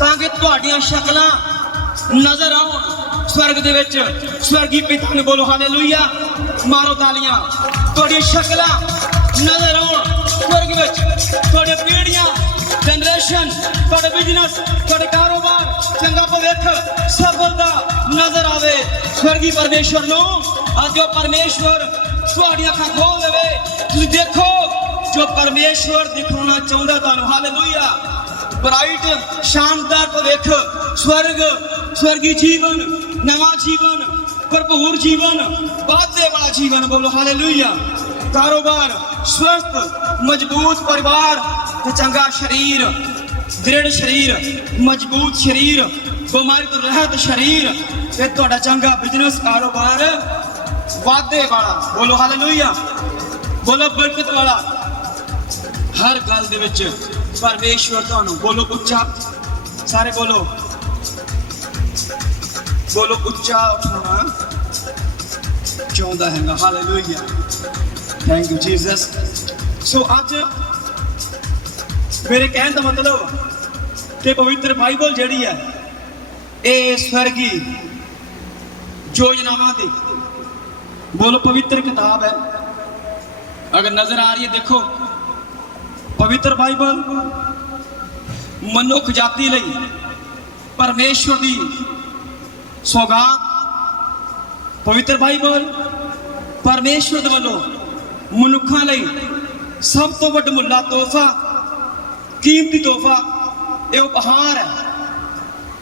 ਤਾਂ ਕਿ ਤੁਹਾਡੀਆਂ ਸ਼ਕਲਾਂ ਨਜ਼ਰ ਆਉਣ। ਸਵਰਗ ਦੇ ਵਿੱਚ ਸਵਰਗੀ ਪਿਤਾ ਨੂੰ ਬੋਲੋ, ਹਾਲੇਲੂਇਆ। ਮਾਰੋ ਤਾਲੀਆਂ। ਤੁਹਾਡੀਆਂ ਸ਼ਕਲਾਂ ਨਜ਼ਰ ਆਉਣ ਸਵਰਗ ਵਿੱਚ। ਤੁਹਾਡੇ ਪੀੜ੍ਹੀਆਂ ਜਨਰੇਸ਼ਨ ਤੁਹਾਡੇ ਬਿਜ਼ਨਸ ਤੁਹਾਡੇ ਕਾਰੋਬਾਰ, ਚੰਗਾ ਭਵਿੱਖ ਸਫਲਤਾ ਨਜ਼ਰ ਆਵੇ। ਸਵਰਗੀ ਪਰਮੇਸ਼ਵਰ ਨੂੰ ਅੱਜ ਉਹ ਪਰਮੇਸ਼ਵਰ ਤੁਹਾਡੀਆਂ ਅੱਖਾਂ ਖੋਲ ਦੇਵੇ। ਤੁਸੀਂ ਦੇਖੋ, ਜੋ ਪਰਮੇਸ਼ਵਰ ਦਿਖਾਉਣਾ ਚਾਹੁੰਦਾ ਤੁਹਾਨੂੰ, ਹਾਲੇਲੂਇਆ। ਬ੍ਰਾਈਟ ਸ਼ਾਨਦਾਰ ਭਵਿੱਖ, ਸਵਰਗ, ਸਵਰਗੀ ਜੀਵਨ ਨਵਾਂ ਜੀਵਨ ਭਰਪੂਰ ਜੀਵਨ ਵਾਧੇ ਵਾਲਾ ਜੀਵਨ ਬੋਲੋ ਹਾਲੇਲੂਇਆ ਕਾਰੋਬਾਰ ਸਵਸਥ ਮਜ਼ਬੂਤ ਪਰਿਵਾਰ ਤੇ ਚੰਗਾ ਸਰੀਰ ਦ੍ਰਿੜ ਸਰੀਰ ਮਜ਼ਬੂਤ ਸਰੀਰ ਬਿਮਾਰੀ ਤੋਂ ਰਹਿਤ ਸਰੀਰ ਤੇ ਤੁਹਾਡਾ ਚੰਗਾ ਬਿਜ਼ਨਸ ਕਾਰੋਬਾਰ ਵਾਧੇ ਵਾਲਾ ਬੋਲੋ ਹਾਲੇਲੂਇਆ ਬੋਲੋ ਬਰਕਤ ਵਾਲਾ ਹਰ ਗੱਲ ਦੇ ਵਿੱਚ ਪਰਮੇਸ਼ਵਰ ਤੁਹਾਨੂੰ ਬੋਲੋ ਉੱਚਾ ਸਾਰੇ ਬੋਲੋ ਬੋਲੋ ਉੱਚਾ ਉਠਾਉਣਾ। ਚਾਹੁੰਦਾ ਹੈਗਾ। Hallelujah thank you Jesus so ਅੱਜ ਮੇਰੇ ਕਹਿਣ ਦਾ ਮਤਲਬ ਕਿ ਪਵਿੱਤਰ ਬਾਈਬਲ ਜਿਹੜੀ ਹੈ, ਇਹ ਸਵਰਗੀ ਯੋਜਨਾਵਾਂ ਦੀ ਬੋਲੋ ਪਵਿੱਤਰ ਕਿਤਾਬ ਹੈ। ਅਗਰ ਨਜ਼ਰ ਆ ਰਹੀ ਹੈ, ਦੇਖੋ, ਪਵਿੱਤਰ ਬਾਈਬਲ ਮਨੁੱਖ ਜਾਤੀ ਲਈ ਪਰਮੇਸ਼ਵਰ ਦੀ ਸੌਗਾਤ ਪਵਿੱਤਰ ਬਾਈਬਲ, ਪਰਮੇਸ਼ਵਰ ਦੇ ਵੱਲੋਂ ਮਨੁੱਖਾਂ ਲਈ ਸਭ ਤੋਂ ਵੱਡਾ ਮੁੱਲਾ ਤੋਹਫਾ, ਕੀਮਤੀ ਤੋਹਫਾ ਇਹ ਉਪਹਾਰ ਹੈ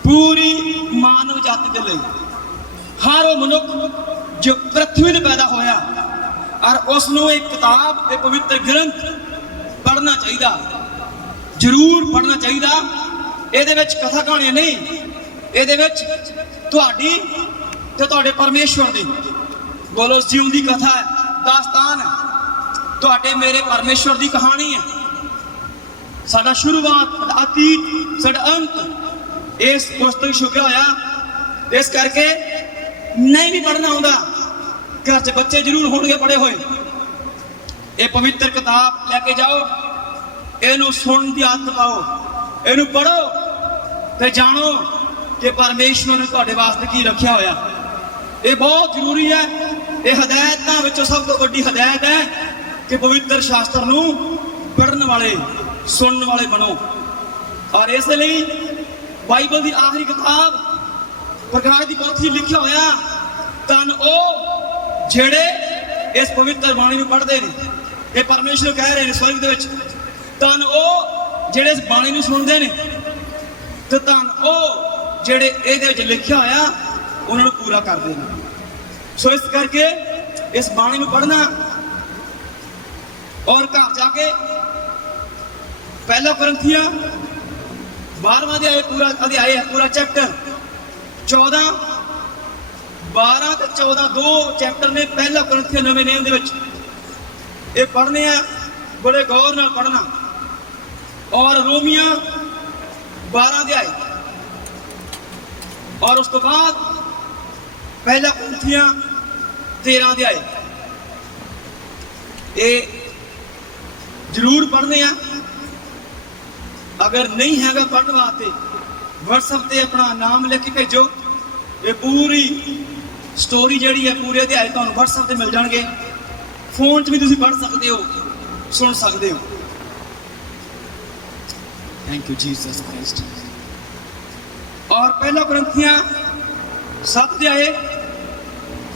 ਪੂਰੀ ਮਾਨਵ ਜਾਤੀ ਦੇ ਲਈ। ਹਰ ਉਹ ਮਨੁੱਖ ਜੋ ਪ੍ਰithvi ਤੇ ਪੈਦਾ ਹੋਇਆ, ਔਰ ਉਸ ਨੂੰ ਇੱਕ ਕਿਤਾਬ, ਇਹ ਪਵਿੱਤਰ ਗ੍ਰੰਥ ਪੜ੍ਹਨਾ ਚਾਹੀਦਾ, ਜ਼ਰੂਰ ਪੜ੍ਹਨਾ ਚਾਹੀਦਾ। ਇਹਦੇ ਵਿੱਚ ਕਥਾ ਕਹਾਣੀਆਂ ਨਹੀਂ, ਇਹਦੇ ਵਿੱਚ ਤੁਹਾਡੀ ਤੇ ਤੁਹਾਡੇ ਪਰਮੇਸ਼ਵਰ ਦੀ। ਬੋਲੋ ਜਿਉਂਦੀ ਕਥਾ ਹੈ, ਦਾਸਤਾਨ ਹੈ। ਤੁਹਾਡੇ ਮੇਰੇ ਪਰਮੇਸ਼ਵਰ ਦੀ ਕਹਾਣੀ ਹੈ। ਸਾਡਾ ਸ਼ੁਰੂਆਤ, ਸਾਡਾ ਅਤੀਤ, ਸਾਡਾ ਅੰਤ ਇਸ ਪੁਸਤਕ ਛੁਪਿਆ ਹੋਇਆ। ਇਸ ਕਰਕੇ ਨਹੀਂ ਵੀ ਪੜਨਾ ਆਉਂਦਾ। ਘਰ 'ਚ ਬੱਚੇ ਜ਼ਰੂਰ ਹੋਣਗੇ ਪੜੇ ਹੋਏ। ਇਹ ਪਵਿੱਤਰ ਕਿਤਾਬ ਲੈ ਕੇ ਜਾਓ। ਇਹਨੂੰ ਸੁਣਨ ਦੀ ਆਦਤ ਪਾਓ। ਇਹਨੂੰ ਪੜੋ ਤੇ ਜਾਣੋ। ਕਿ ਪਰਮੇਸ਼ਵਰ ਨੇ ਤੁਹਾਡੇ ਵਾਸਤੇ ਕੀ ਰੱਖਿਆ ਹੋਇਆ। ਇਹ ਬਹੁਤ ਜ਼ਰੂਰੀ ਹੈ। ਇਹ ਹਦਾਇਤਾਂ ਵਿੱਚੋਂ ਸਭ ਤੋਂ ਵੱਡੀ ਹਦਾਇਤ ਹੈ ਕਿ ਪਵਿੱਤਰ ਸ਼ਾਸਤਰ ਨੂੰ ਪੜਨ ਵਾਲੇ, ਸੁਣਨ ਵਾਲੇ ਬਣੋ। ਔਰ ਇਸ ਲਈ ਬਾਈਬਲ ਦੀ ਆਖਰੀ ਕਿਤਾਬ ਪ੍ਰਕਾਸ਼ ਦੀ ਪੋਥੀ ਲਿਖਿਆ ਹੋਇਆ ਤਨ ਉਹ ਜਿਹੜੇ ਇਸ ਪਵਿੱਤਰ ਬਾਣੀ ਨੂੰ ਪੜ੍ਹਦੇ ਨੇ। ਇਹ ਪਰਮੇਸ਼ਰ ਕਹਿ ਰਹੇ ਨੇ ਸਵਰਗ ਦੇ ਵਿੱਚ ਤਨ ਉਹ ਜਿਹੜੇ ਇਸ ਬਾਣੀ ਨੂੰ ਸੁਣਦੇ ਨੇ। ਤੇ ਤਨ ਉਹ ਜਿਹੜੇ ਇਹਦੇ ਵਿੱਚ ਲਿਖਿਆ ਹੋਇਆ, ਉਹਨਾਂ ਨੂੰ ਪੂਰਾ ਕਰਦੇ ਨੇ ਸੋ ਇਸ ਕਰਕੇ ਇਸ ਬਾਣੀ ਨੂੰ ਪੜ੍ਹਨਾ ਔਰ ਘਰ ਜਾ ਕੇ ਪਹਿਲਾ ਕਰੰਥੀਆ 12ਵਾਂ ਅਧਿਆਇ ਪੂਰਾ ਅਧਿਆਇ ਹੈ, ਪੂਰਾ ਚੈਪਟਰ 14 12 ਤੇ 14 ਦੋ ਚੈਪਟਰ ਨੇ ਪਹਿਲਾ ਕਰੰਥੀਆ ਨਵੇਂ ਨਿਯਮ ਦੇ ਵਿੱਚ। ਇਹ ਪੜ੍ਹਨੇ ਆ, ਬੜੇ ਗੌਰ ਨਾਲ ਪੜ੍ਹਨਾ। ਔਰ ਰੋਮੀਆਂ 12 ਅਧਿਆਇ ਔਰ ਉਸ ਤੋਂ ਬਾਅਦ ਪਹਿਲਾ ਕਰੰਥੀਆ 13 ਅਧਿਆਇ ਇਹ ਜ਼ਰੂਰ ਪੜ੍ਹਨੇ ਆ। ਅਗਰ ਨਹੀਂ ਹੈਗਾ ਪੜ੍ਹਨ ਵਾਸਤੇ, WhatsApp ਤੇ ਆਪਣਾ ਨਾਮ ਲਿਖ ਕੇ ਭੇਜੋ। ਇਹ ਪੂਰੀ ਸਟੋਰੀ ਜਿਹੜੀ ਹੈ, ਪੂਰੇ ਅਧਿਆਇ ਤੁਹਾਨੂੰ WhatsApp ਤੇ ਮਿਲ ਜਾਣਗੇ। ਫੋਨ 'ਚ ਵੀ ਤੁਸੀਂ ਪੜ੍ਹ ਸਕਦੇ ਹੋ, ਸੁਣ ਸਕਦੇ ਹੋ। ਥੈਂਕ ਯੂ ਜੀਸਸ ਕ੍ਰਾਈਸਟ ਔਰ ਪਹਿਲਾ ਗ੍ਰੰਥੀਆਂ 7 ਅਧਿਆਏ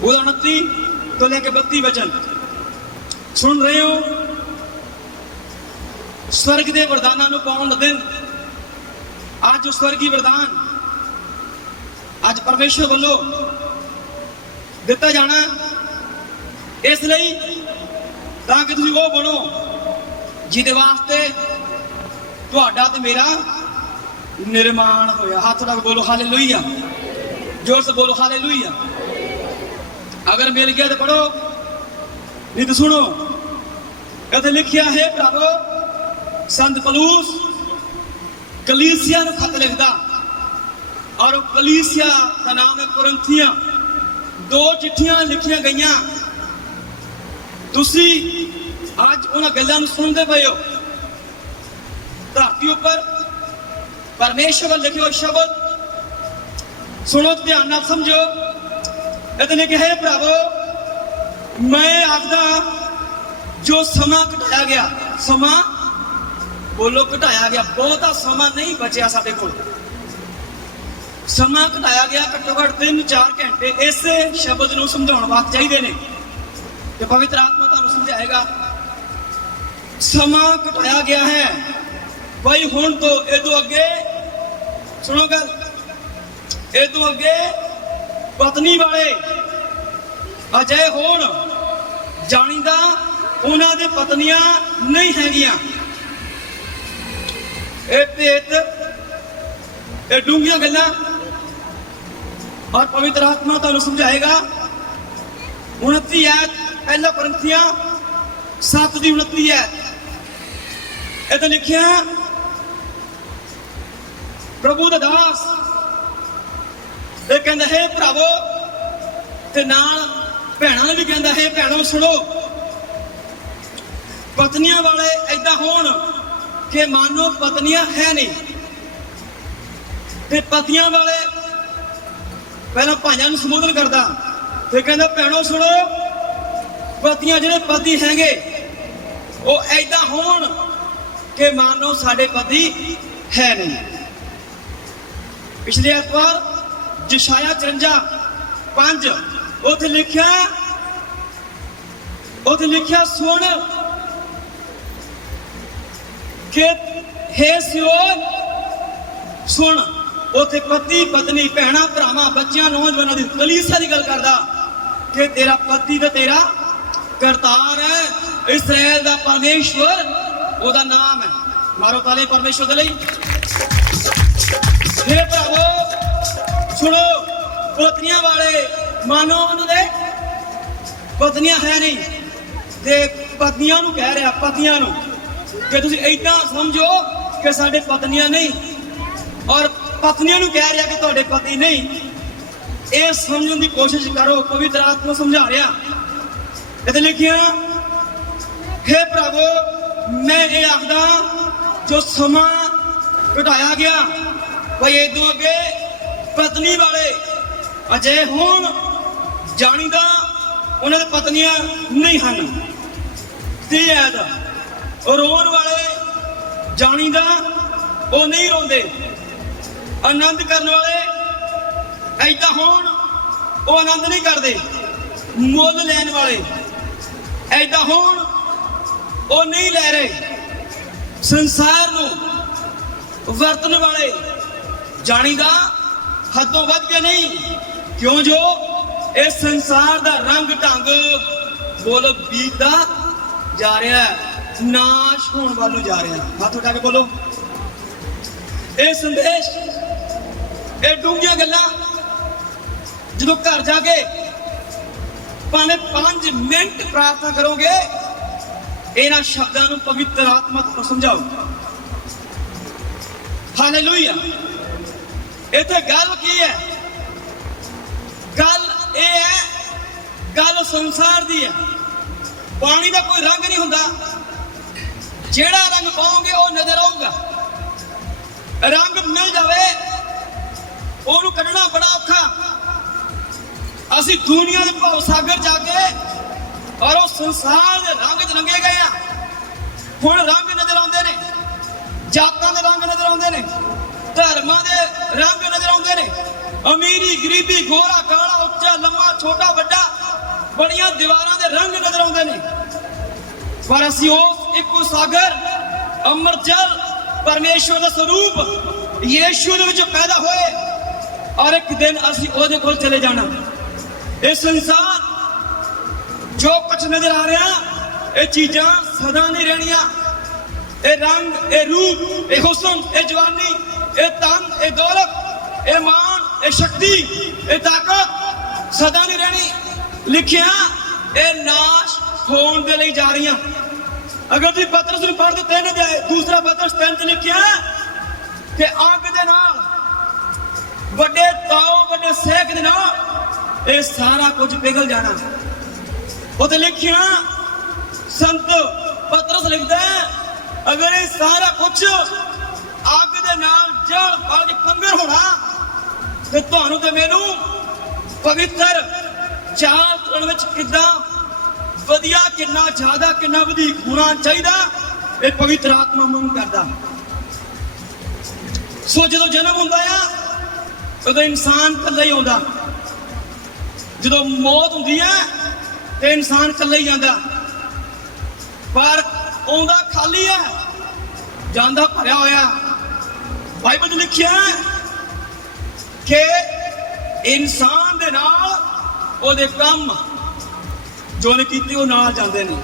ਉਹਦਾ 29 ਤੋਂ ਲੈ ਕੇ 32 ਵਚਨ। ਸੁਣ ਰਹੇ ਹੋ? ਸਵਰਗ ਦੇ ਵਰਦਾਨਾਂ ਨੂੰ ਪਾਉਣ ਦਾ ਦਿਨ। ਅੱਜ ਉਹ ਸਵਰਗੀ ਵਰਦਾਨ, ਅੱਜ ਪਰਮੇਸ਼ਰ ਵੱਲੋਂ ਦਿੱਤਾ ਜਾਣਾ। ਇਸ ਲਈ ਤਾਂ ਕਿ ਤੁਸੀਂ ਉਹ ਬਣੋ, ਜਿਹਦੇ ਵਾਸਤੇ ਤੁਹਾਡਾ ਤੇ ਮੇਰਾ ਨਿਰਮਾਣ ਹੋਇਆ। ਹੱਥ ਰੱਖ ਬੋਲੋ ਹਾਲੇਲੂਇਆ। ਜ਼ੋਰ ਸੇ ਬੋਲੋ ਹਾਲੇਲੂਇਆ। ਅਗਰ ਮਿਲ ਗਿਆ ਤਾਂ ਪੜੋ ਨਹੀਂ ਤਾਂ ਸੁਣੋ। ਇੱਥੇ ਲਿਖਿਆ ਹੈ ਭਰਾਵੋ, ਸੰਤ ਪਲੂਸ ਕਲੀਸਿਆ ਨੂੰ ਖਤ ਲਿਖਦਾ। ਔਰ ਉਹ ਕਲੀਸਿਆ ਦਾ ਨਾਮ ਹੈ ਕੁਰੰਥੀਆਂ। ਦੋ ਚਿੱਠੀਆਂ ਲਿਖੀਆਂ ਗਈਆਂ। ਤੁਸੀਂ ਅੱਜ ਉਹਨਾਂ ਗੱਲਾਂ ਨੂੰ ਸੁਣਦੇ ਪਏ ਹੋ। ਧਰਤੀ ਉੱਪਰ ਪਰਮੇਸ਼ਵਰ ਵੱਲ ਲਿਖਿਓ ਸ਼ਬਦ ਸੁਣੋ ਤੇ ਧਿਆਨ ਨਾਲ ਸਮਝੋ ਇਹਦੇ ਲਿਖਿਆ ਹੈ ਪ੍ਰਭੂ ਮੈਂ ਆਪਦਾ ਜੋ ਸਮਾਂ ਘਟਾਇਆ ਗਿਆ ਸਮਾਂ ਬੋਲੋ ਘਟਾਇਆ ਗਿਆ ਬਹੁਤਾ ਸਮਾਂ ਨਹੀਂ ਬਚਿਆ ਸਾਡੇ ਕੋਲ ਸਮਾਂ ਘਟਾਇਆ ਗਿਆ ਘੱਟੋ ਘੱਟ 3-4 ਘੰਟੇ ਇਸ ਸ਼ਬਦ ਨੂੰ ਸਮਝਾਉਣ ਵਾਸਤੇ ਚਾਹੀਦੇ ਨੇ ਤੇ ਪਵਿੱਤਰ ਆਤਮਾ ਤੁਹਾਨੂੰ ਸਮਝਾਏਗਾ ਸਮਾਂ ਘਟਾਇਆ ਗਿਆ ਹੈ ਭਾਈ ਹੁਣ ਤੋਂ ਇਹ ਤੋਂ ਅੱਗੇ ਸੁਣੋ ਗੱਲ। ਇਹ ਤੋਂ ਅੱਗੇ ਪਤਨੀ ਵਾਲੇ ਅਜੇ ਹੋਣ, ਜਾਣੀਦਾ ਉਹਨਾਂ ਦੇ ਪਤਨੀਆਂ ਨਹੀਂ ਹੈਗੀਆਂ। ਇਹ ਭੇਤ, ਇਹ ਡੂੰਘੀਆਂ ਗੱਲਾਂ ਔਰ ਪਵਿੱਤਰ ਆਤਮਾ ਤੁਹਾਨੂੰ ਸਮਝਾਏਗਾ। 29 ਐਤ ਪਹਿਲਾ ਕਰੰਥੀਆਂ 7 ਦੀ 29 ਐਤ ਇਹ ਤਾਂ ਲਿਖਿਆ ਪ੍ਰਭੂ ਦਾ ਦਾਸ। ਇਹ ਕਹਿੰਦਾ, ਹੈ ਭਰਾਵੋ, ਤੇ ਨਾਲ ਭੈਣਾਂ ਨੂੰ ਵੀ ਕਹਿੰਦਾ, ਹੈ ਭੈਣੋ, ਸੁਣੋ। ਪਤਨੀਆਂ ਵਾਲੇ ਐਦਾਂ ਹੋਣ ਕਿ ਮਾਨੋ ਪਤਨੀਆਂ ਹੈ ਨਹੀਂ। ਤੇ ਪਤੀਆਂ ਵਾਲੇ ਪਹਿਲਾਂ ਭਾਈਆਂ ਨੂੰ ਸੰਬੋਧਨ ਕਰਦਾ ਤੇ ਕਹਿੰਦਾ, ਭੈਣੋ, ਸੁਣੋ। ਪਤੀਆਂ ਜਿਹੜੇ ਪਤੀ ਹੈਗੇ, ਉਹ ਐਦਾਂ ਹੋਣ ਕਿ ਮਾਨੋ ਸਾਡੇ ਪਤੀ ਹੈ ਨਹੀਂ। ਪਿਛਲੇ ਐਤਵਾਰ ਜਸ਼ਾਇਆ 53 5 ਉੱਥੇ ਲਿਖਿਆ ਉੱਥੇ ਲਿਖਿਆ, ਸੁਣ ਕਿ ਹੈ ਸਿਓਨ ਸੁਣ, ਉਥੇ ਪਤੀ, ਪਤਨੀ, ਭੈਣਾ, ਭਰਾਵਾਂ, ਬੱਚਿਆਂ, ਨੌਜਵਾਨਾਂ ਦੀ ਕਲੀਸਿਆ ਦੀ ਗੱਲ ਕਰਦਾ ਕਿ ਤੇਰਾ ਪਤੀ ਤੇ ਤੇਰਾ ਕਰਤਾਰ ਹੈ। ਇਸਰਾਇਲ ਦਾ ਪਰਮੇਸ਼ਵਰ ਉਹਦਾ ਨਾਮ ਹੈ। ਮਾਰੋ ਤਾਲੇ ਪਰਮੇਸ਼ਵਰ ਦੇ ਲਈ। हे ਭਰਾਵੋ, ਸੁਣੋ ਪਤਨੀਆਂ ਵਾਲੇ, ਮਾਨੋ ਉਹਨਾਂ ਦੇ। ਪਤਨੀਆਂ ਹੈ ਨਹੀਂ। ਤੇ ਪਤਨੀਆਂ ਨੂੰ ਕਹਿ ਰਿਹਾ, ਪਤਨੀਆਂ ਨੂੰ, ਕਿ ਤੁਸੀਂ ਏਦਾਂ ਸਮਝੋ ਕਿ ਸਾਡੇ ਪਤਨੀਆਂ ਨਹੀਂ। ਔਰ ਪਤਨੀਆਂ ਨੂੰ ਕਹਿ ਰਿਹਾ ਕਿ ਤੁਹਾਡੇ ਪਤੀ ਨਹੀਂ। ਇਹ ਸਮਝਣ ਦੀ ਕੋਸ਼ਿਸ਼ ਕਰੋ, ਪਵਿੱਤਰ ਆਤਮਾ ਸਮਝਾ ਰਿਹਾ। ਇਹਦੇ ਲਿਖਿਆ, ਹੈ ਪ੍ਰਭੂ ਮੈਂ ਇਹ ਆਖਦਾ, ਜੋ ਸਮਾਂ ਘਟਾਇਆ ਗਿਆ ਭਈ ਇਦੋਂ ਅੱਗੇ ਪਤਨੀ ਵਾਲੇ ਅਜੇ ਹੋਣ ਜਾਣੀਦਾ ਉਹਨਾਂ ਦੇ ਪਤਨੀਆਂ ਨਹੀਂ ਹਨ। ਤੇ ਐਦ ਰੋਣ ਵਾਲੇ ਜਾਣੀਦਾ ਉਹ ਨਹੀਂ ਰੋਂਦੇ। ਆਨੰਦ ਕਰਨ ਵਾਲੇ ਐਦਾਂ ਹੋਣ, ਉਹ ਆਨੰਦ ਨਹੀਂ ਕਰਦੇ। ਮੁੱਲ ਲੈਣ ਵਾਲੇ ਐਦਾਂ ਹੋਣ, ਉਹ ਨਹੀਂ ਲੈ ਰਹੇ। ਸੰਸਾਰ ਨੂੰ ਵਰਤਣ ਵਾਲੇ ਜਾਣੀਦਾ ਹੱਦੋਂ ਵੱਧ ਕੇ ਨਹੀਂ। ਕਿਉਂ ਜੋ ਇਸ ਸੰਸਾਰ ਦਾ ਰੰਗ ਢੰਗ ਬੋਲ ਬੀਤਦਾ ਜਾ ਰਿਹਾ ਹੈ, ਨਾਸ਼ ਹੋਣ ਵੱਲ ਨੂੰ ਜਾ ਰਿਹਾ ਹੱਥ ਉਠਾ ਕੇ ਬੋਲੋ। ਇਹ ਸੰਦੇਸ਼, ਇਹ ਡੂੰਘੀਆਂ ਗੱਲਾਂ ਜਦੋਂ ਘਰ ਜਾ ਕੇ ਭਾਵੇਂ 5 ਮਿੰਟ ਪ੍ਰਾਰਥਨਾ ਕਰੋਗੇ, ਇਹਨਾਂ ਸ਼ਬਦਾਂ ਨੂੰ ਪਵਿੱਤਰ ਆਤਮਾ ਤੋਂ ਸਮਝਾਓ। ਹਾਲੇਲੂਇਆ ਇੱਥੇ ਗੱਲ ਕੀ ਹੈ? ਗੱਲ ਇਹ ਹੈ, ਗੱਲ ਸੰਸਾਰ ਦੀ ਹੈ। ਪਾਣੀ ਦਾ ਕੋਈ ਰੰਗ ਨਹੀਂ ਹੁੰਦਾ। ਜਿਹੜਾ ਰੰਗ ਪਾਓਗੇ, ਉਹ ਨਜ਼ਰ ਆਊਗਾ। ਰੰਗ ਮਿਲ ਜਾਵੇ, ਉਹਨੂੰ ਕੱਢਣਾ ਬੜਾ ਔਖਾ। ਅਸੀਂ ਦੁਨੀਆ ਦੇ ਭਾਵ ਸਾਗਰ ਜਾ ਕੇ ਔਰ ਉਹ ਸੰਸਾਰ ਦੇ ਰੰਗ ਚ ਰੰਗੇ ਗਏ ਆ। ਹੁਣ ਰੰਗ ਨਜ਼ਰ ਆਉਂਦੇ ਨੇ। ਜਾਤਾਂ ਦੇ ਰੰਗ ਨਜ਼ਰ ਆਉਂਦੇ ਨੇ। ਧਰਮਾਂ ਦੇ ਰੰਗ ਨਜ਼ਰ ਆਉਂਦੇ ਨੇ। ਅਮੀਰੀ, ਗਰੀਬੀ, ਗੋਰਾ, ਕਾਲਾ, ਉੱਚਾ, ਲੰਮਾ, ਛੋਟਾ, ਵੱਡਾ, ਬੜੀਆਂ ਦੀਵਾਰਾਂ ਦੇ ਰੰਗ ਨਜ਼ਰ ਆਉਂਦੇ ਨੇ। ਪਰ ਅਸੀਂ ਉਸ ਇੱਕੋ ਸਾਗਰ, ਅਮਰ ਜਲ, ਪਰਮੇਸ਼ਵਰ ਦਾ ਸਰੂਪ, ਯੀਸ਼ੂ ਦੇ ਵਿੱਚ ਪੈਦਾ ਹੋਏ। ਔਰ ਇੱਕ ਦਿਨ ਅਸੀਂ ਉਹਦੇ ਕੋਲ ਚਲੇ ਜਾਣਾ। ਇਹ ਸੰਸਾਰ ਜੋ ਕੁਝ ਨਜ਼ਰ ਆ ਰਿਹਾ, ਇਹ ਚੀਜ਼ਾਂ ਸਦਾ ਨਹੀਂ ਰਹਿਣੀਆਂ। ਇਹ ਰੰਗ, ਇਹ ਰੂਪ, ਇਹ ਹੁਸਨ, ਇਹ ਜਵਾਨੀ ਇਹ ਤਨ ਇਹ ਦੌਲਤ, ਇਹ ਮਾਨ ਇਹ ਸ਼ਕਤੀ, ਇਹ ਤਾਕਤ ਸਦਾ ਨਹੀਂ ਰਹਿਣੀ। ਲਿਖਿਆ, ਇਹ ਨਾਸ਼ ਹੋਣ ਦੇ ਲਈ ਜਾ ਰਹੀਆਂ। ਅਗਰ ਤੁਸੀਂ ਪਤਰਸ ਨੂੰ ਪੜ੍ਹਦੇ ਤਿੰਨ ਅਧਿਆਏ, ਦੂਸਰਾ ਪਤਰਸ ਤਿੰਨ ਚ ਲਿਖਿਆ ਕਿ ਅੱਗ ਦੇ ਨਾਲ, ਵੱਡੇ ਤਾਉ ਵੱਡੇ ਸੇਕ ਦੇ ਨਾਲ ਇਹ ਸਾਰਾ ਕੁਝ ਪਿਘਲ ਜਾਣਾ। ਉਹ ਲਿਖਿਆ, ਸੰਤ ਪਤਰਸ ਲਿਖਦਾ ਅਗਰ ਇਹ ਸਾਰਾ ਕੁਝ ਦੇ ਨਾਲ ਜਲ ਬਲ ਕੇ ਹੋਣਾ ਤੇ ਤੁਹਾਨੂੰ ਤੇ ਮੈਨੂੰ ਪਵਿੱਤਰ ਚਾਲ ਤੁਰਨ ਵਿੱਚ ਕਿੱਦਾਂ ਵਧੀਆ, ਕਿੰਨਾ ਜ਼ਿਆਦਾ, ਕਿੰਨਾ ਵਧੇਕ ਹੋਣਾ ਚਾਹੀਦਾ, ਇਹ ਪਵਿੱਤਰ ਆਤਮਾ ਮੰਗ ਕਰਦਾ। ਸੋ ਜਦੋਂ ਜਨਮ ਹੁੰਦਾ ਆ, ਉਦੋਂ ਇਨਸਾਨ ਇਕੱਲਾ ਹੀ ਆਉਂਦਾ। ਜਦੋਂ ਮੌਤ ਹੁੰਦੀ ਹੈ ਤੇ ਇਨਸਾਨ ਇਕੱਲਾ ਹੀ ਜਾਂਦਾ। ਪਰ ਆਉਂਦਾ ਖਾਲੀ ਹੈ ਜਾਂਦਾ ਭਰਿਆ ਹੋਇਆ। ਬਾਈਬਲ 'ਚ ਲਿਖਿਆ ਕਿ ਇਨਸਾਨ ਦੇ ਨਾਲ ਉਹਦੇ ਕੰਮ ਜੋ ਨੇ ਕੀਤੇ ਉਹ ਨਾਲ ਜਾਂਦੇ ਨੇ,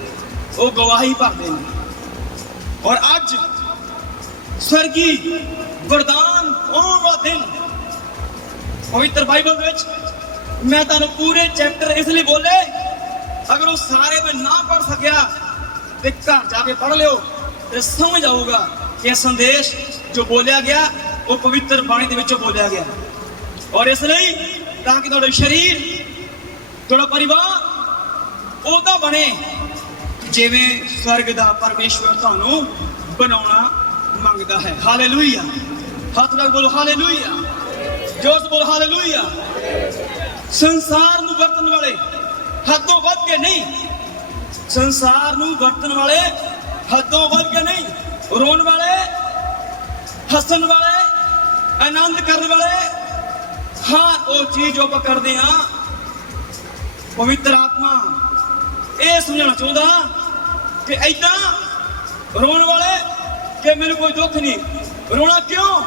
ਉਹ ਗਵਾਹੀ ਭਰਦੇ ਨੇ। ਔਰ ਅੱਜ ਸਵਰਗੀ ਵਰਦਾਨ ਆਉਣ ਵਾਲਾ ਦਿਨ? ਪਵਿੱਤਰ ਬਾਈਬਲ ਵਿੱਚ ਮੈਂ ਤੁਹਾਨੂੰ ਪੂਰੇ ਚੈਪਟਰ ਇਸ ਲਈ ਬੋਲੇ, ਅਗਰ ਉਹ ਸਾਰੇ ਮੈਂ ਨਾ ਪੜ ਸਕਿਆ ਤੇ ਘਰ ਜਾ ਕੇ ਪੜ ਲਿਓ ਤੇ ਸਮਝ ਆਊਗਾ ਕਿ ਇਹ ਸੰਦੇਸ਼ ਜੋ ਬੋਲਿਆ ਗਿਆ, ਉਹ ਪਵਿੱਤਰ ਬਾਣੀ ਦੇ ਵਿੱਚੋਂ ਬੋਲਿਆ ਗਿਆ। ਔਰ ਇਸ ਲਈ ਤਾਂ ਕਿ ਤੁਹਾਡੇ ਸਰੀਰ, ਤੁਹਾਡਾ ਪਰਿਵਾਰ ਉਹਦਾ ਬਣੇ, ਜਿਵੇਂ ਸਵਰਗ ਦਾ ਪਰਮੇਸ਼ਵਰ ਤੁਹਾਨੂੰ ਬਣਾਉਣਾ ਮੰਗਦਾ ਹੈ। ਹਾਲੇਲੂਇਆ। ਹੱਥ ਨਾਲ ਬੋਲੋ, ਹਾਲੇਲੂਇਆ। ਜੋਸ਼ ਬੋਲੋ, ਹਾਲੇਲੂਇਆ। ਸੰਸਾਰ ਨੂੰ ਵਰਤਣ ਵਾਲੇ ਹੱਦੋਂ ਵੱਧ ਕੇ ਨਹੀਂ। ਸੰਸਾਰ ਨੂੰ ਵਰਤਣ ਵਾਲੇ ਹੱਦੋਂ ਵੱਧ ਕੇ ਨਹੀਂ। ਰੋਣ ਵਾਲੇ ਹੱਸਣ ਵਾਲੇ, ਆਨੰਦ ਕਰਨ ਵਾਲੇ ਹਾਂ ਉਹ ਚੀਜ਼ ਜੋ ਆਪਾਂ ਕਰਦੇ ਹਾਂ, ਪਵਿੱਤਰ ਆਤਮਾ, ਇਹ ਸਮਝਣਾ ਚਾਹੁੰਦਾ ਕਿ ਐਦਾਂ ਰੋਣ ਵਾਲੇ ਕਿ ਮੈਨੂੰ ਕੋਈ ਦੁੱਖ ਨਹੀਂ। ਰੋਣਾ ਕਿਉਂ?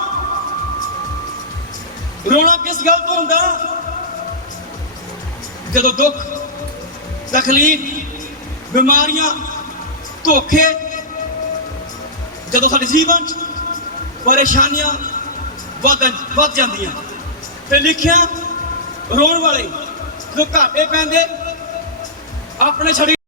ਰੋਣਾ ਕਿਸ ਗੱਲ ਤੋਂ ਹੁੰਦਾ? ਜਦੋਂ ਦੁੱਖ, ਤਕਲੀਫ, ਬਿਮਾਰੀਆਂ, ਧੋਖੇ, ਜਦੋਂ ਸਾਡੇ ਜੀਵਨ 'ਚ ਪਰੇਸ਼ਾਨੀਆਂ ਵੱਧ ਵੱਧ ਜਾਂਦੀਆਂ। ਤੇ ਲਿਖਿਆ ਰੋਣ ਵਾਲੇ ਜੋ ਘਾਟੇ ਪੈਂਦੇ ਆਪਣੇ ਛੜੀ